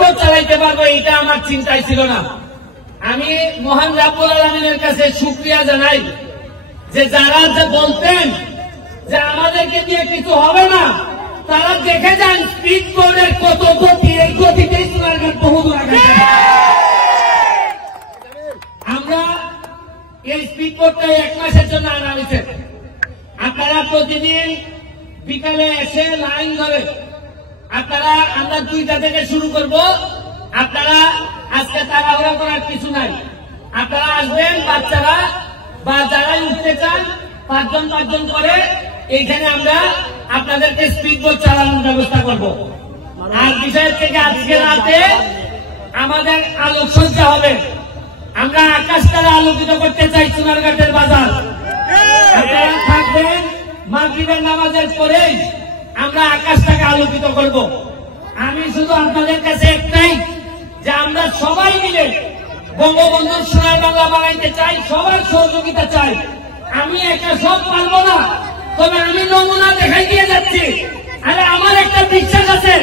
Boat চালাইতে পারবো এটা আমার চিন্তায় ছিল না। আমি মহান রাব্বুল আলামিনের কাছে শুকরিয়া জানাই যে যারা যে বলতেন যে আমাদেরকে দিয়ে কিছু হবে না, তারা দেখে যান স্পিড বোর্ডের কত গতি, এই গতিতেই সোনারঘাট বহুদূর আগে। আমরা এই স্পিড বোর্ডটা 1 মাসের জন্য আনা হয়েছে। আপনারা প্রতিদিন বিকালে এসে লাইন ধরে আপনারা, আমরা 2টা থেকে শুরু করব। আপনারা আজকে তাড়াহুড়া করার কিছু নাই, আপনারা আসবেন, বাচ্চারা বা যারা উঠতে চান 5 জন করে এইখানে আমরা আপনাদেরকে স্পিড বোট চালানোর ব্যবস্থা করব। আর বিষয় থেকে আজকে রাতে আমাদের আলোকসজ্জা হবে। আমরা আকাশটাকে আলোকিত করতে চাই সোনারঘাটের বাজার। আপনারা থাকবেন, মাগরিবের নামাজের পরেই আমরা আকাশটাকে আলোকিত করব। আমি শুধু আপনাদের কাছে একটাই, যে আমরা সবাই মিলে বঙ্গবন্ধুর সোনার বাংলা বানাইতে চাই, সবার সহযোগিতা চাই। আমি একা সব পারবো না, তবে আমি নমুনা দেখাই দিয়ে যাচ্ছি। আরে আমার একটা বিশ্বাস আছে,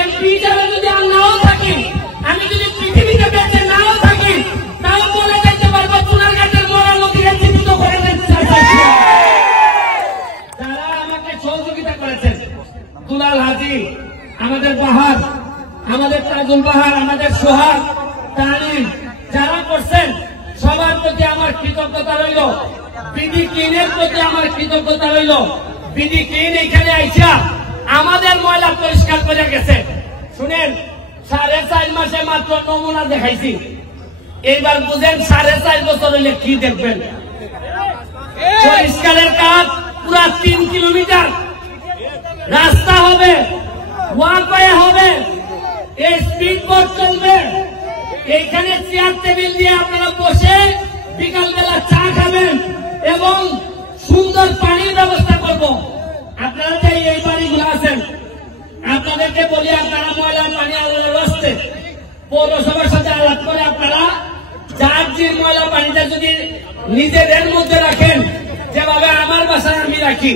এমপি যারা যদি আর নাও থাকি, আমি যদি পৃথিবীতে বেঁচে নাও থাকি, তাও বলে যাইতে পারবো সোনারঘাটের মরা নদীকে জীবিত করে যারা আমাকে সহযোগিতা করেছেন। দুলাল হাজি, আমাদের বাহার, আমাদের তাজুল বাহার, আমাদের সোহাগ, তানিম, যারা করছেন সবার প্রতি আমার কৃতজ্ঞতা রইল। বিডি ক্লিনের প্রতি আমার কৃতজ্ঞতা রইল। বিডি ক্লিন এখানে আইসা আমাদের ময়লা পরিষ্কার করে গেছে। শুনেন, 4.5 মাসে মাত্র নমুনা দেখাইছি। এইবার বুঝেন 4.5 বছর হইলে কি দেখবেন। পরিষ্কারের কাজ পুরা 3 কিলোমিটার রাস্তা হবে, ওয়াকওয়ে হবে, এই স্পিড বোট চলবে। এইখানে চেয়ার টেবিল দিয়ে আপনারা বসে বিকালবেলা চা খাবেন এবং সুন্দর পানির ব্যবস্থা করব। আপনারা যে এই বাড়িগুলো আছেন, আপনাদেরকে বলি, আপনারা ময়লার পানি আল্লাহর রাস্তে পৌরসভার সাথে আলাপ করে আপনারা যার যে ময়লা পানিটা যদি নিজেদের মধ্যে রাখেন, যেভাবে আমার বাসায় আমি রাখি।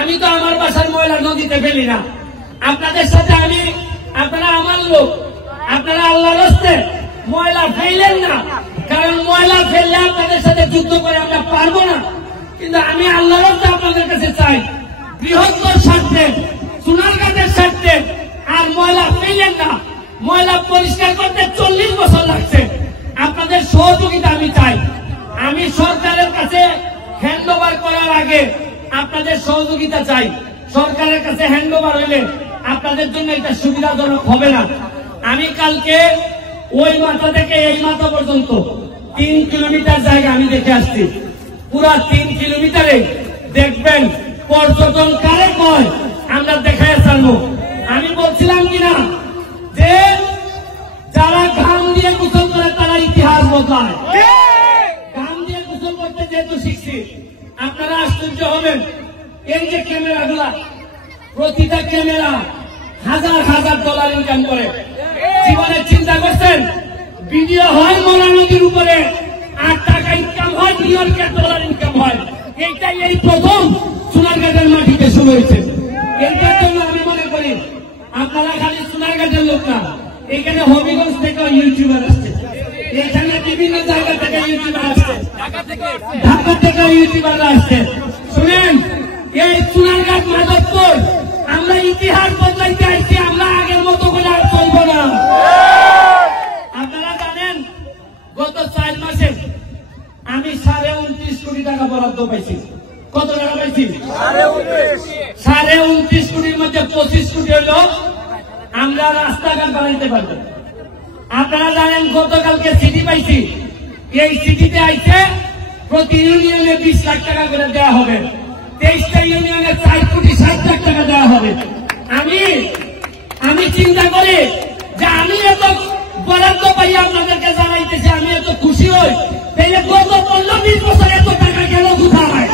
আমি তো আমার বাসার ময়লা নদীতে ফেলি না। আপনাদের সাথে আমি, আপনারা আমার লোক, আপনারা আল্লাহর রাস্তে ময়লা ফেলেন না, কারণ ময়লা ফেললে আপনাদের সাথে যুদ্ধ করে আমরা পারবো না। কিন্তু আমি আল্লাহর রাস্তে আপনাদের কাছে চাই, বৃহত্তর স্বার্থে, সোনারঘাটের স্বার্থে আর ময়লা ফেলেন না। ময়লা পরিষ্কার করতে 40 বছর লাগছে। আপনাদের সহযোগিতা আমি চাই। আমি সরকারের কাছে হ্যান্ডওভার করার আগে আপনাদের সহযোগিতা চাই। সরকারের কাছে হ্যান্ডওভার হইলে আপনাদের জন্য এটা সুবিধাজনক হবে না। আমি কালকে ওই মাথা থেকে এই মাথা পর্যন্ত 3 কিলোমিটার জায়গা আমি দেখে আসছি। পুরা 3 কিলোমিটারে দেখবেন পর্যটন কারে কয় আমরা দেখায় ছাড়বো। আমি বলছিলাম কিনা যে যারা ঘাম দিয়ে গোসল করে তারা ইতিহাস বদলায়। ঘাম দিয়ে গোসল করতে যেহেতু শিখছি, আপনারা আশ্চর্য হবেন। এই যে ক্যামেরাগুলা, প্রতিটা ক্যামেরা $1000 ইনকাম করে। জীবনে চিন্তা করছেন, ভিডিও হয় মরা নদীর উপরে, $8 ইনকাম হয়, $2 ইনকাম হয়। এইটাই এই প্রথম সোনারঘাটের মাটিতে শুরু হয়েছে। এইটার জন্য আমি মনে করি আপনারা খালি সোনারঘাটের লোক না, এখানে হবিগঞ্জ থেকে ইউটিউবার আসছে, এখানে বিভিন্ন জায়গা থেকে ইউটিউবার আসছে, ঢাকা থেকে ইউটিউবার আসছে। শুনেন, এই সোনারঘাট মাধবপুর আমরা ইতিহাস বদলাইতে আসছি। আমরা আগের মতো করে আর চলবো না। আপনারা জানেন, গত 4 মাসে আমি 29.5 কোটি টাকা বরাদ্দ পাইছি। কত টাকা পাইছি? 29.5 কোটির মধ্যে 25 কোটি হলো আমরা রাস্তাঘাট বানাইতে পারবো। আপনারা জানেন, গতকালকে সিটি পাইছি। এই সিটিতে আইছে প্রতি ইউনিয়নে 20 লাখ টাকা করে দেওয়া হবে। 23টা ইউনিয়নে 4.60 লাখ টাকা দেওয়া হবে। আমি চিন্তা করি যে আমি এত বরাদ্দ পাই আপনাদেরকে জানাইতেছি, আমি এত খুশি হই। তাইলে গত 15-20 বছর এত টাকা গেল কোথায়?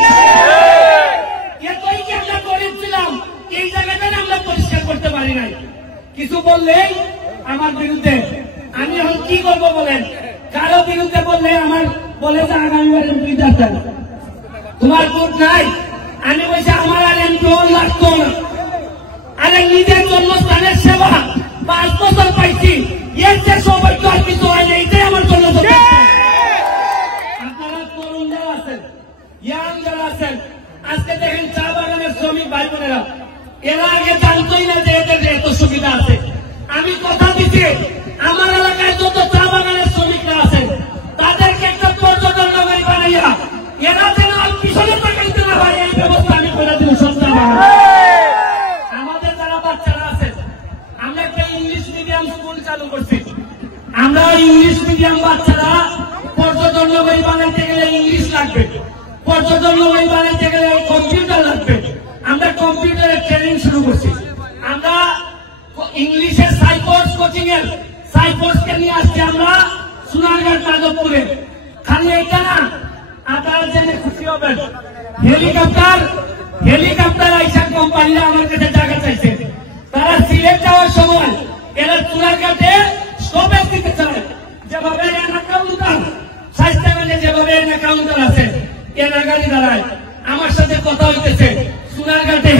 এতই কি আমরা করেছিলাম? এই জায়গাটা আমরা পরিষ্কার করতে পারি নাই। কিছু বললেই আমার বিরুদ্ধে। আমি এখন কি করবো বলেন? কারো বিরুদ্ধে বললে আমার বলে যে আগামীবার এমপি যাচ্ছেন, তোমার ভোট নাই। আমি বলছি আমার আর এমপি লাগতো না। আরে নিজের জন্মস্থানের সেবা 5 বছর পাইছি, এর চেয়ে সৌভাগ্য আর কিছু হয় না। এটাই আমার জন্য যথেষ্ট। আপনারা তরুণ যারা আছেন, ইয়াং যারা আছেন, আজকে দেখেন চা বাগানের শ্রমিক ভাই বোনেরা, এরা আগে জানতোই না যে এদের এত সুবিধা আছে। আমি কথা দিচ্ছি, আমার এলাকায় যত চা বাগানের শ্রমিকরা আছেন তাদেরকে একটা পর্যটন নগরী বানাইয়া এরা যেন পিছনে তাকাইতে না হয়, এই ব্যবস্থা আমি করে দিব। সস্তা আমাদের যারা বাচ্চারা আছে, আমরা একটা ইংলিশ মিডিয়াম স্কুল চালু করছি। আমরা ইংলিশ মিডিয়াম বাচ্চারা পর্যটন নগরী বানাইতে গেলে ইংলিশ লাগবে, পর্যটন নগরী বানাইতে গেলে কম্পিউটার লাগবে। আমরা কম্পিউটারের ট্রেনিং শুরু করছি। আমরা ইংলিশের সাইকোর্স কোচিং এর সাইকোর্সকে নিয়ে আসছি আমরা সোনারগাঁও যাদবপুরে। খালি এটা না, আপনারা জেনে খুশি হবেন, হেলিকপ্টার আইসা কোম্পানিরা আমার কাছে টাকা চাইছে। তারা সিলেট যাওয়ার সময় এরা সোনারগাঁতে স্টপেজ দিতে চায়। যেভাবে কাউন্টার স্বাস্থ্যকেন্দ্রে যেভাবে কাউন্টার আছে, এরা গাড়ি দাঁড়ায়। আমার সাথে কথা হইতেছে, সোনারগাঁতে